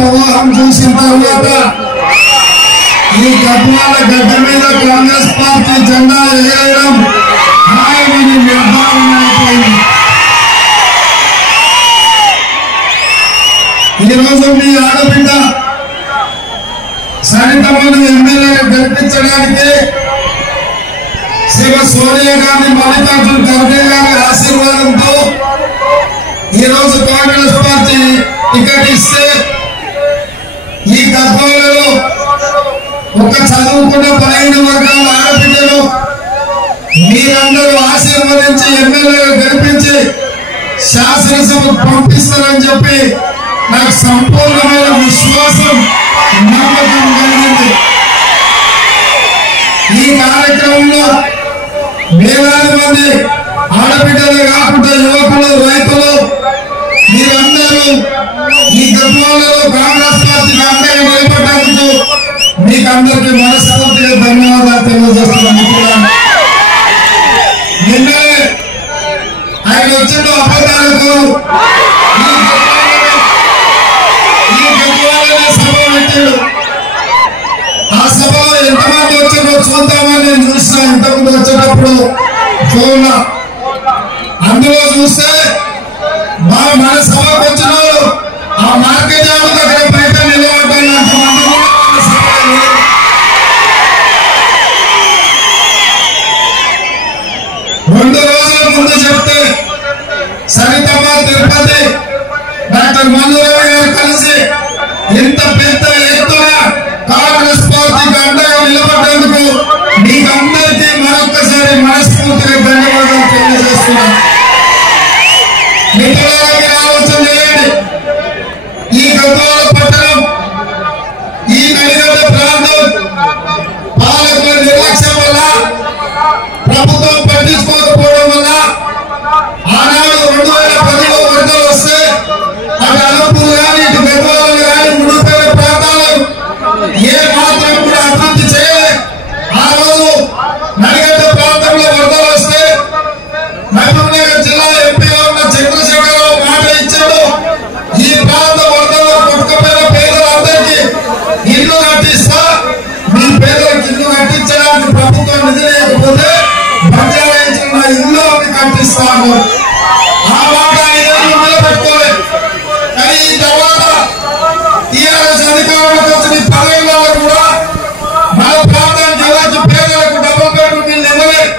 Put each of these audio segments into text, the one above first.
ప్రవాహం చూసిన తర్వాత ఈ గద్వాల గడ్డ మీద కాంగ్రెస్ పార్టీ జెండా ఎగరేయడం హాయమని నిర్ధారణ అయిపోయింది. ఈరోజు మీ ఆడబిడ్డ సరితమ్మను ఎమ్మెల్యేగా గెలిపించడానికి శ్రీ సోనియా గాంధీ మల్లికార్జున ఖర్గే గారి ఆశీర్వాదంతో ఈరోజు కాంగ్రెస్ పార్టీ టికెట్ ఇస్తే ఈ గద్వాలలో ఒక చదువుకున్న 15 వర్గాల ఆడబిడ్డలు మీరందరూ ఆశీర్వదించి ఎమ్మెల్యేగా గెలిపించి శాసనసభకు పంపిస్తారని చెప్పి నాకు సంపూర్ణమైన విశ్వాసం నమ్మకం కలిగింది. ఈ కార్యక్రమంలో వేలాది మంది ఆడబిడ్డలు కాకుండా యువకులు రైతులు మీరందరూ ఈ గద్వాలలో కాంగ్రెస్ పార్టీకి అండగా నిలబడ్డందుకు మీకు అందరికీ మనస్ఫూర్తిగా ధన్యవాదాలు తెలియజేస్తున్నాను. నిన్నే ఆయన వచ్చిన అబద్ధాలకు ఈ గద్వాలనే సభ పెట్టాడు. ఆ సభలో ఎంతమంది వచ్చిందో చూద్దామని నేను చూసిన ఇంతకుముందు వచ్చేటప్పుడు చూడ అందులో చూస్తే మన సభకు వచ్చిన ఆ మార్కెట్ యార్డు దగ్గర బయట నిలబడ్డాను. 2 రోజుల ముందు చెప్తే సరితమ్మ తిరుపతి డాక్టర్ మంజురావు గారు కలిసి ఇంత పెద్ద ఎత్తున కాంగ్రెస్ పార్టీకి అండగా నిలబడ్డందుకు మీకందరికీ మరొక్కసారి మనస్ఫూర్తిగా ధన్యవాదాలు తెలియజేస్తున్నాను. మిత్రులారా, మీరు ఆలోచన చేయండి. ఈ గద్వాల పట్టణం, ఈ నడిగడ్డ ప్రాంతం పాలకుల నిర్లక్ష్యం వల్ల, ప్రభుత్వం పట్టించుకోకపోవడం వల్ల ఆనాడు 2010లో వరదలు వస్తే అటు అలంపూర్ కానీ ఇటు గద్వాలు కానీ ముడిపోయిన ప్రాంతాలు ఏ మాత్రం కూడా అభివృద్ధి చేయలే. ఆ రోజు నడిగడ్డ ప్రాంతంలో వరదలు వస్తే మహబూబ్ నగర్ జిల్లా ఎంపీగా ఉన్న చంద్రశేఖరరావు మాట ఇచ్చాడు, ఈ ప్రాంత వరదలో కొట్టుకుపోయిన పేదలందరికీ ఇల్లు కట్టిస్తా, మీ పేదలకు ఇల్లు కట్టించడానికి ప్రభుత్వం నిధి లేకపోతే బంజారాయించిన ఇల్లు కట్టిస్తాను. ఆ మాట 5 ఏళ్ళు నిలబెట్టుకోలేదు. కానీ ఈ తర్వాత టీఆర్ఎస్ అధికారంలోకి వచ్చిన 10 ఏళ్ళలో కూడా మన ప్రాంతానికి ఇలాంటి పేదలకు డబుల్ బెడ్రూమ్ ఇల్లు ఇవ్వలేదు.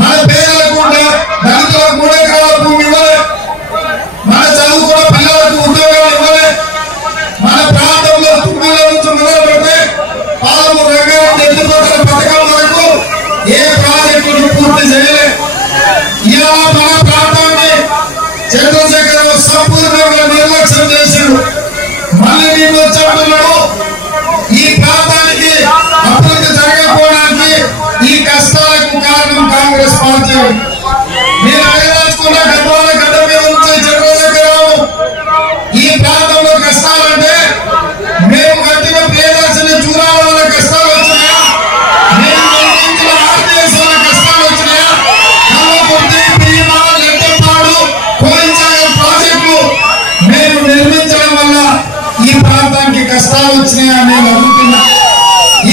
మన పేదలకు దళితులకు 3 ఎకరాల భూమి ఇవ్వలేదు. మన చదువుకున్న పిల్లలకు ఉద్యోగాలు ఇవ్వలేదు. మన ప్రాంతంలో తుమ్మిల నుంచి మొదలు పెడితే పాలమూరు రంగారెడ్డి ఎత్తిపోతల పథకం వరకు ఏ ప్రాజెక్టును పూర్తి చేయలేదు. ఇలా మన ప్రాంతాన్ని చంద్రశేఖరరావు సంపూర్ణంగా నిర్లక్ష్యం చేశాడు. మళ్ళీ నేను వచ్చాడు. ఈ ప్రాంతానికి అభివృద్ధి జరగకపోవడానికి ఈ కష్టాలకు కారణం కాంగ్రెస్ పార్టీ. నేను అడగదలుచుకున్న గద్వాల గడ్డ మీద ఉంచే చంద్రశేఖరరావు, ఈ ప్రాంతంలో కష్టాలంటే మేము కట్టిన ప్రియదర్శిని చూరాల వల్ల కష్టాలు వచ్చినాయా, మేము నిర్మించిన ఆర్టీఎస్ వల్ల కష్టాలు వచ్చినాయా, కల్లకుర్తి, భీమా, లెట్టపాడు, కోయించాయ ప్రాజెక్టులు మేము నిర్మించడం వల్ల ఈ ప్రాంతానికి కష్టాలు వచ్చినాయా నేను అడుగుతున్నా.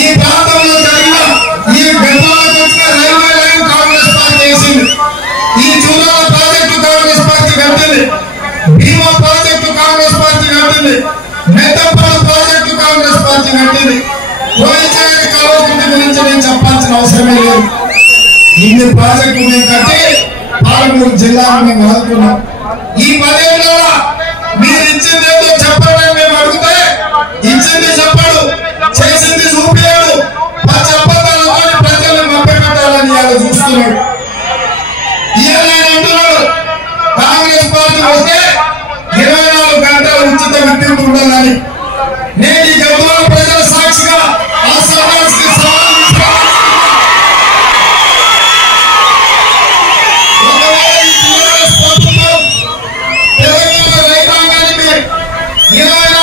ఈ ప్రాంతంలో జరిగిన ఈ గద్వాలకు వచ్చిన రైల్వే లైన్ కాంగ్రెస్ పార్టీ వేసింది. ఈ చూరాల ప్రాజెక్టు కాంగ్రెస్ పార్టీ కట్టింది. భీమా ప్రాజెక్టు కాంగ్రెస్ పార్టీ కట్టింది. మెట్టపాడు ప్రాజెక్టు కాంగ్రెస్ పార్టీ కట్టింది. కోయించాయ కల్లకుర్తి గురించి నేను చెప్పాల్సిన అవసరమే లేదు. ఇన్ని ప్రాజెక్టులు మేము కట్టి పాలమూరు జిల్లాను మేము ఆదుకున్నాం. ఈ 10 ఏళ్ళ మీరు ఇచ్చింది ఏదో చెప్పండి మేము అడిగితే ఇచ్చింది చెప్పడు, చేసింది చూపించాడు. చెప్పడాలతో ప్రజల్ని మభ్యపెట్టాలని ఇలా చూస్తున్నాడు. ఈయన అంటున్నాడు కాంగ్రెస్ పార్టీ వస్తే 24 గంటల ఉచిత విద్యుత్ ఉండాలని. నేను ఈ గద్వాల ప్రజల సాక్షిగా ఆ సమాజానికి సవాల్ తెలంగాణ రైతాంగానికి 24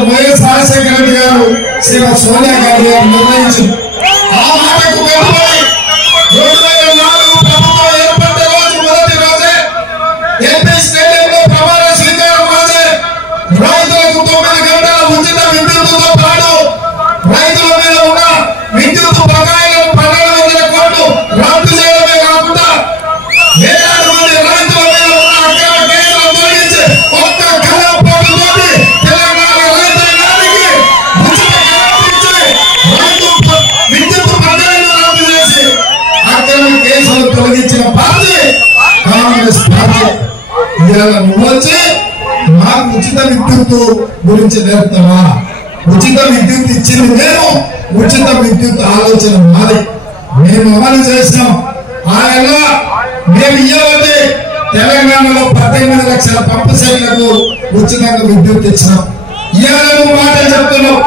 డాక్టర్ వైఎస్ రాజశేఖర రెడ్డి గారు శ్రీమతి సోనియా గాంధీ గారు నిర్ణయించారు. ఆ మాటకు కట్టుబడి 2004 ప్రభుత్వం ఏర్పడ్డ రోజు మొదటి రోజే ఎంపీ స్టేడియంలో ప్రమాణ స్వీకారం రోజే రైతులకు 9 గంటల ఉచిత విద్యుత్తుతో పాటు రైతుల మీద ఉన్న విద్యుత్ బకాయిలను 1200 కోట్లు రద్దు చేయడమే కాకుండా వేలాది మంది రైతుల మీద ఉన్న అక్రమ కేసులు తొలగించి ఒక్క కళం పోటుతోటి తెలంగాణ రైతాంగానికి ఉచిత కల్పించి రైతు విద్యుత్ బకాయిలను రద్దు చేసి అక్రమ కేసులు తొలగించిన పార్టీ కాంగ్రెస్ పార్టీ. ఇవాళ నువ్వు వచ్చి మాకు ఉచిత విద్యుత్ గురించి నేర్పుతావా? ఉచిత విద్యుత్ ఇచ్చింది మేము, ఉచిత విద్యుత్ ఆలోచన మాది, మేము అమలు చేసినాం. ఆయన మేము ఇవ్వబట్టి తెలంగాణలో 18 లక్షల పంపు సెట్లకు ఉచితంగా విద్యుత్ ఇచ్చినాం. ఇవాళ నువ్వు మాట చెప్తున్నావు.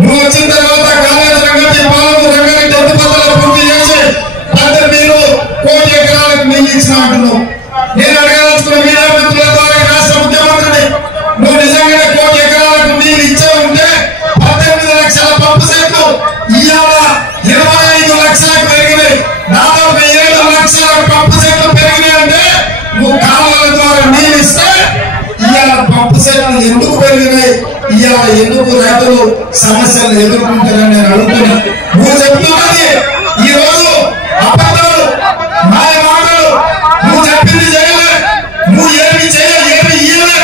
నువ్వు వచ్చిన తర్వాత కాలేజీ రంగటి పాలము రంగారెడ్డి ఎత్తుపక్కల పూర్తి చేసి మీరు 1 కోటి ఎకరాలకు నీళ్ళు ఇచ్చిన అంటున్నావు. నేను అడగాల్సిన మీడియా మిత్రుల ద్వారా రాష్ట్ర ముఖ్యమంత్రిని, నువ్వు నిజంగా 1 కోటి ఎకరాలకు నీళ్ళు ఇచ్చే ఉంటే 18 లక్షల పంపు సెట్లు ఇవాళ 25 లక్షలకు పెరిగినాయి. దాదాపు 7 లక్షల పంపు సెట్లు పెరిగినాయి. అంటే నువ్వు కాలువల ద్వారా నీళ్ళు ఇస్తే ఇవాళ పంపు సెట్లు ఎందుకు పెరిగినాయి? ఇవాళ ఎందుకు రైతులు సమస్యలు ఎదుర్కొంటారని నేను అడుగుతున్నా. నువ్వు చెప్తున్నది ఈ రోజు అబద్ధాలు, మాయ మాటలు. నువ్వు చెప్పింది చేయలే, నువ్వు ఏమి ఇయ్యలే.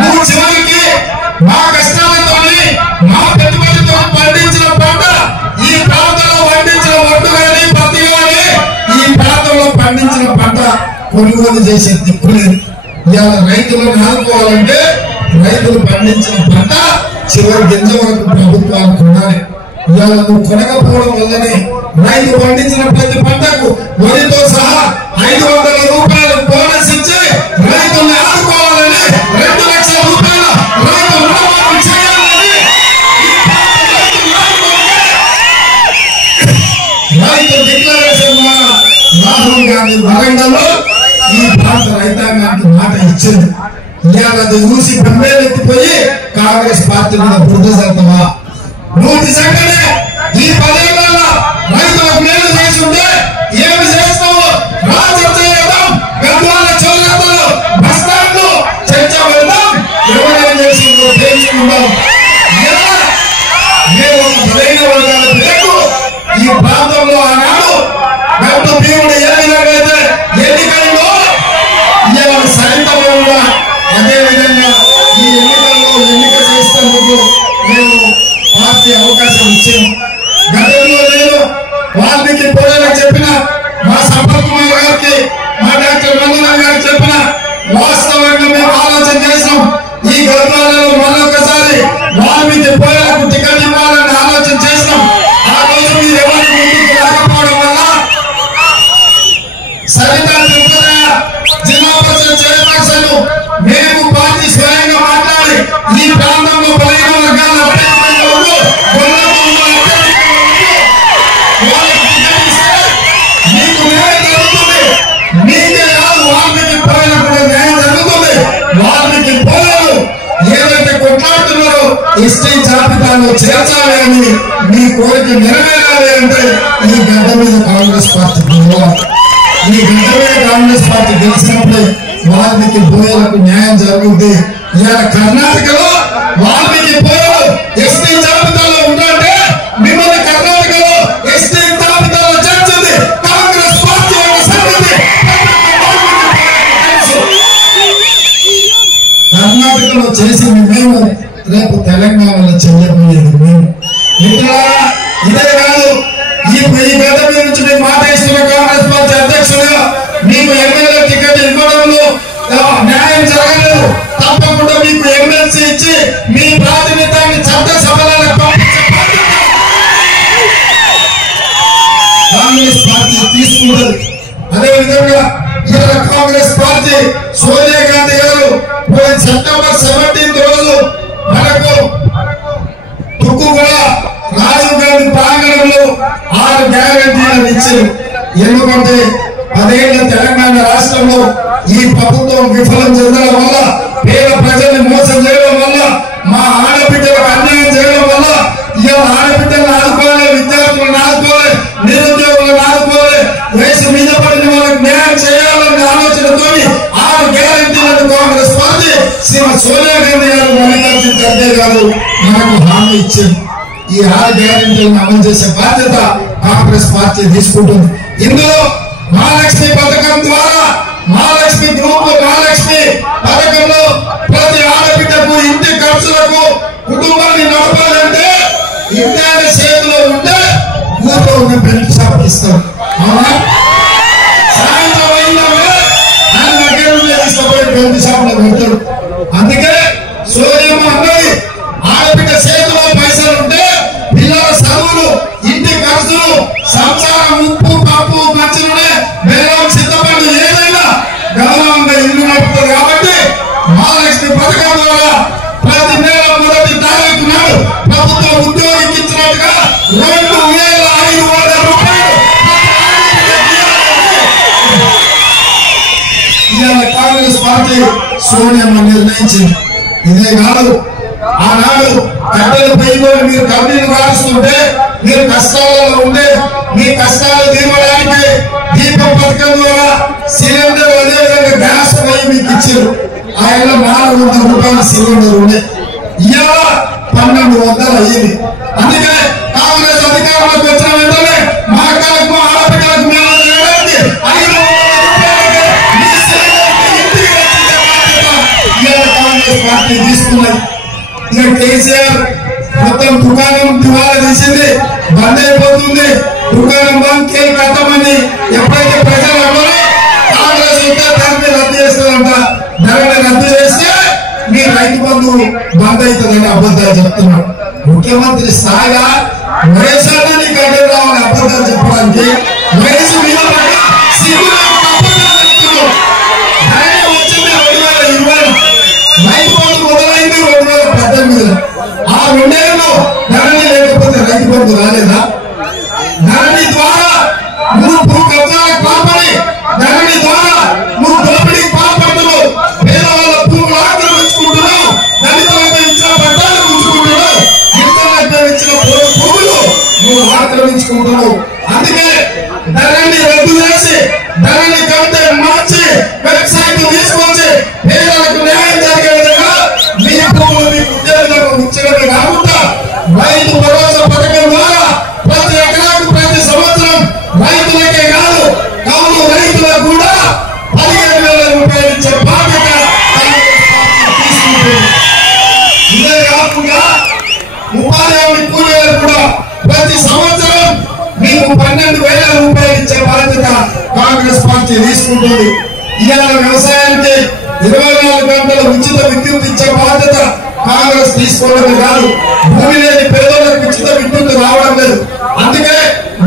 నువ్వు చివరికి మా కష్టాలతో మా పెట్టుబడితో పండించిన పంట, ఈ ప్రాంతంలో పండించిన వడ్డు కానీ పత్తి కానీ ఈ ప్రాంతంలో పండించిన పంట కొనుగోలు చేసే దిక్కులేదు. ఇవాళ రైతులను ఆదుకోవాలంటే రైతులు పండించిన పంట చివరి గింజ వరకు ప్రభుత్వాలు కొనాలి. ఇవాళ నువ్వు కొనకపోవడం వల్లనే రైతు పండించిన ప్రతి పంటకు వరితో సహా 500 రూపాయలు బోనస్ ఇచ్చి రైతుల్ని ఆదుకోవాలని 2 లక్షల రూపాయల రైతు రుణమాఫీ చేయాలని రైతు డిక్లరేషన్ ద్వారా రాహుల్ గాంధీ వరంగల్లో ఈ ప్రాంత రైతాంగానికి మాట ఇచ్చింది. ఇవాళ అది చూసి బెంబేలెత్తిపోయి కాంగ్రెస్ పార్టీ మీద బురద చల్లుతావా? నువ్వు నిజంగానే ఈ 10 ఏళ్ళ రైతులకు మేలు చేస్తుంటే ఏమి చేస్తావు? చర్చ చేద్దాం, గద్వాల చోళతలు బస్టాండ్లు చర్చ పెడదాం, ఎవరైనా చేసిందో తెలుసుకుందాం. మేము బలైన వర్గాల పేరు ఈ ప్రాంతంలో ఆనాడు గౌతమ భీముడు ఏ విధంగా అయితే ఎన్నికల్లో ఇవాళ సైతంలో అదే విధంగా ఈ ఎన్నిక చేసేందుకు మేము పార్టీ అవకాశం ఇచ్చాము. గతంలో నేను వాల్మీకి పోయేలకు చెప్పిన, మా సంపత్ కుమార్ గారికి, మా డాక్టర్ మందన గారికి చెప్పిన, వాస్తవంగా మేము ఆలోచన చేసాం. ఈ గద్వాలలో మరొకసారి వాల్మీకి పోయేలకు టికెట్ ఇవ్వాలని ఆలోచన చేసినాం. ఆ రోజు మీరు ఎవరికి ముందుకు రాకపోవడం వల్ల సరితా జిల్లా పరిషత్ చైర్పర్సన్ మేము పార్టీ స్వయంగా మాట్లాడి ఈ ప్రాంతంలో బలైన వర్గాల మీకు న్యాయం జరుగుతుంది. మీకే కాదు, వాల్మీకి పోయిన కూడా న్యాయం జరుగుతుంది. వాల్మీకి పోలేదు ఏదైతే కొట్లాడుతున్నారో ఎస్టీ జాబితాలో చేర్చాలి అని మీ కోరిక నెరవేరాలి అంటే ఈ గడ్డ మీద కాంగ్రెస్ పార్టీ గెలవాలి. ఈ గడ్డ మీద కాంగ్రెస్ పార్టీ గెలిచినప్పుడే వాల్మీకి పోయేలకు న్యాయం జరుగుతుంది. ఇవాళ కర్ణాటకలో వాల్మీకి పోయేలు ఎస్టీ జాబితాలో ఉంటే మిమ్మల్ని కర్ణాటకలో ఎస్టీ జాబితాలో చేర్చింది కాంగ్రెస్ పార్టీ సంగతి కర్ణాటకలో చేసింది మేము, రేపు తెలంగాణలో చెయ్యబోయేది మేము. ఇదే కాదు, ఈ గడ్డ మీద నుంచి మేము మాట ఇస్తున్న కాంగ్రెస్ పార్టీ అధ్యక్షుడిగా మీకు ఎమ్మెల్యే టికెట్ ఇవ్వడంలో న్యాయం జరగలేదు. తప్పకుండా మీకు ఎమ్మెల్సీ ఇచ్చి మీ ప్రాతినిధ్యాన్ని చట్టసభలకు కాంగ్రెస్ పార్టీ తీసుకుంటుంది. అదేవిధంగా ఇలా కాంగ్రెస్ పార్టీ సోనియా గాంధీ గారు సెప్టెంబర్ 17 రోజు మనకు తుక్కుగూడ రాజీవ్ గాంధీ ప్రాంగణంలో 6 గ్యారెంటీలను ఇచ్చారు. ఎందుకంటే 10 ఏళ్ల తెలంగాణ రాష్ట్రంలో ఈ ప్రభుత్వం విఫలం చెందడం వల్ల, పేద ప్రజల్ని మోసం చేయడం వల్ల మా ఆడబిడ్డలకు కాంగ్రెస్ పార్టీ శ్రీమతి సోనియా గాంధీ గారు మల్లికార్జున ఖర్గే గారు మనకు హామీ ఇచ్చింది. ఈ 6 గ్యారెంటీలను అమలు చేసే బాధ్యత కాంగ్రెస్ పార్టీ తీసుకుంటుంది. ఇందులో మహాలక్ష్మి పథకం ద్వారా మహాలక్ష్మి గ్రూప్ మహాలక్ష్మి పథకంలో ప్రతి ఆడబిడ్డకు ఇంటి ఖర్చులకు కుటుంబాన్ని నడపాలంటే ఇంటి చేతిలో ఉంటే ఊళ్ళో ఉన్న బెల్ట్ షాప్ ఇస్తాం. అవునా? సాయంత్రం అయిందంటే ఆయన దగ్గర తీసుకుపోయి బెల్ట్ షాప్ లో పెడతాడు. అందుకే సోనియమ్మ అన్నది ఆడబిడ్డ చేతిలో పైసలు ఉంటే పిల్లల చదువులు ఇంటి ఖర్చులు సంసారం ఉప్పు పప్పు ఖర్చులునే బెల్లం సిద్ధపడి ఏదైనా గౌరవంగా ఇల్లు నడుపుతుంది. కాబట్టి మహాలక్ష్మి పథకం ద్వారా ప్రతి నెల మొదటి తారీఖు నాడు ప్రభుత్వం ఉద్యోగికి ఇచ్చినట్టుగా 2,500 రూపాయలు ఇవాళ కాంగ్రెస్ పార్టీ సోనియమ్మ నిర్ణయించింది. ఇదే కాదు, ఆనాడు కట్టెలు పైకొని మీరు కన్నీరు కారుస్తుంటే మీరు కష్టాలలో ఉండే మీ కష్టాలు తీర్చడానికి దీపం పథకం ద్వారా సిలిండర్ అదేవిధంగా గ్యాస్ పొయ్యి మీకు ఇచ్చారు. ఆయన 400 రూపాయల సిలిండర్ ఉండే ఇవాళ 1,200 అయ్యింది. అందుకే కాంగ్రెస్ అధికారంలోకి వచ్చిన వెంటనే మా అక్కలకు మా ఆడపిల్లలకు మేము చేయడానికి 500 రూపాయలకి మీ సిలిండర్ ఇంటికి రక్షించే బాధ్యత ఇవాళ కాంగ్రెస్ పార్టీ తీసుకున్నది. ఇక కేసీఆర్ మొత్తం దుకాణం దివాలా తీసింది, బంద్ అయిపోతుంది, దుకాణం బంద్ కేక్ కట్టమని ఎప్పుడైతే ప్రజలు అన్నారో కాంగ్రెస్ ఉంటే దాన్ని రద్దు చేస్తుందంట. ధరని రద్దు చేస్తే మీ రైతు బంధు బంద్ అవుతుందని అబద్ధాలు చెప్తున్నాడు. ముఖ్యమంత్రి స్థాయిగా వయసాన్ని నీకు అడ్డం రావాలని అబద్ధాలు చెప్పడానికి వయసు మీద వచ్చింది 2020 రైతు బంధు మొదలైంది 2018. ఆ 2 ఏళ్ళు ధరణి లేకపోతే రైతు బంధు రాలేదా? ధరణి ద్వారా నువ్వు భూ కబ్జాలకు పాల్పడి ధరణి ద్వారా నువ్వు దోపిడీకి పాల్పడుతున్నావు, పేదవాళ్ళ భూములు ఆక్రమించుకుంటున్నావు, దళితులకు ఇచ్చిన పట్టాలు ఉంచుకుంటున్నావు, గిరిజనులకు ఇచ్చిన భూములు నువ్వు ఆక్రమించుకుంటున్నావు. అందుకే ధరణి రద్దు చేసి ధరణి కంటే మార్చి వెబ్సైట్ తీసుకొచ్చి పేదలకు న్యాయం జరిగే విధంగా మీ భూములు మీ ఉద్యోగులకు ఇచ్చడమే కాకుండా రైతు భరోసా పథకం ద్వారా ప్రతి ఎకరాకు ప్రతి సంవత్సరం రైతులకే కాదు కౌలు రైతులకు కూడా 15,000 రూపాయలు ఇచ్చే బాధ్యత తీసుకుంటుంది. ఇదే కాకుండా ఉపాధి హామీ కూలీలకు కూడా ప్రతి సంవత్సరం మీకు 12,000 రూపాయలు ఇచ్చే బాధ్యత కాంగ్రెస్ పార్టీ తీసుకుంటుంది. ఇవాళ వ్యవసాయానికి 24 గంటల ఉచిత విద్యుత్ ఇచ్చే బాధ్యత కాంగ్రెస్ తీసుకోవడమే కాదు, భూమి లేని పేదలకు ఉచిత విద్యుత్ రావడం లేదు. అందుకే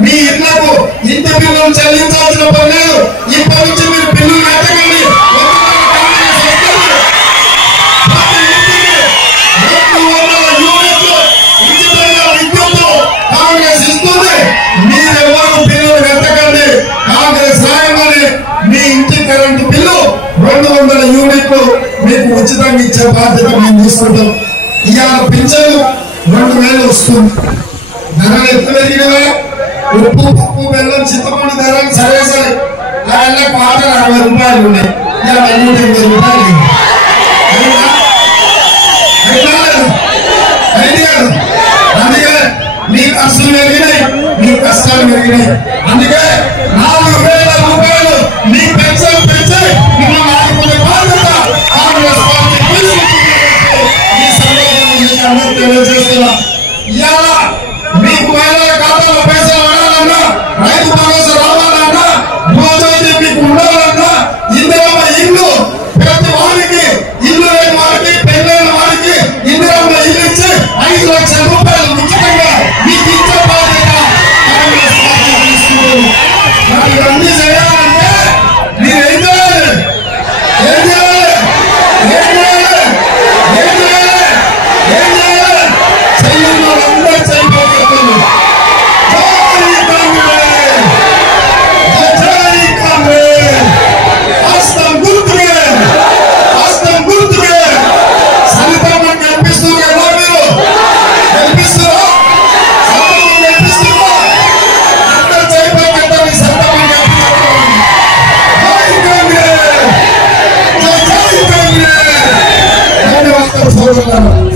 మీ ఇళ్లకు ఇంటి బిల్లులు చెల్లించాల్సిన పని లేదు. ఇప్పటి నుంచి మీరు బిల్లులు కట్టకండి. కాంగ్రెస్ ఇస్తుంది, మీరెవరు బిల్లులు కట్టకండి. కాంగ్రెస్ రాయమని మీ ఇంటి కరెంటు బిల్లు 200 యూనిట్లు మీకు ఉచితంగా ఇచ్చే బాధ్యత మేము తీసుకుంటాం. ఇవాళ పింఛను 2,000 వస్తుంది. ధరలు ఎత్తు పెరిగినవే, ఉప్పు పప్పు బెల్లం చింతపండు ధరలు సరే సరే ఆయనకు 60 రూపాయలు ఉన్నాయి. ఇవాళ 180 రూపాయలు. అందుకే మీ ఖర్చులు పెరిగినాయి, మీ కష్టాలు పెరిగినాయి. అందుకే 4,000 రూపాయలు మీ పెన్షన్ పెంచి మిమ్మల్ని ఆదుకునే బాధ్యత కాంగ్రెస్ పార్టీ ఈ సందర్భంగా తెలియజేస్తున్నా. ఇవాళ మీకు మహిళల ఖాతాలో పైసలు పడాలన్నా, రైతు భరోసా రావాలన్నా, రోజైతే మీకు ఉండాలన్నా, ఇందిరమ్మ ఇల్లు ప్రతి వారికి, ఇల్లు లేని వారికి, పెళ్ళైన వారికి ఇందిరమ్మ ఇల్లు ఇచ్చి 5 లక్షల రూపాయలు ఉచితంగా మీకు ఇచ్చే బాధ్యత కాంగ్రెస్ పార్టీ తీసుకుంటుంది. మరి ఇవన్నీ చేయాలంటే మీరు ఏం చేయాలి? ఏం చేయాలి? ఏం చేయాలి? ఏం చేయాలి? ఏం చేయాలి? చెయ్యని వాళ్ళందరూ చేయబోతున్నారు. జై కాంగ్రెస్! జై కాంగ్రెస్! హస్తం గుర్తుకే, హస్తం గుర్తుకే. సరితమ్మ కనిపిస్తున్నారు కదా, మీరు కనిపిస్తారా? సరితమ్మ కనిపిస్తారా? అందరూ చేయబోతున్నారు. సరితమ్మ కనిపిస్తున్నారు. జై కాంగ్రెస్! జై కాంగ్రెస్! కోరుతున్నాను.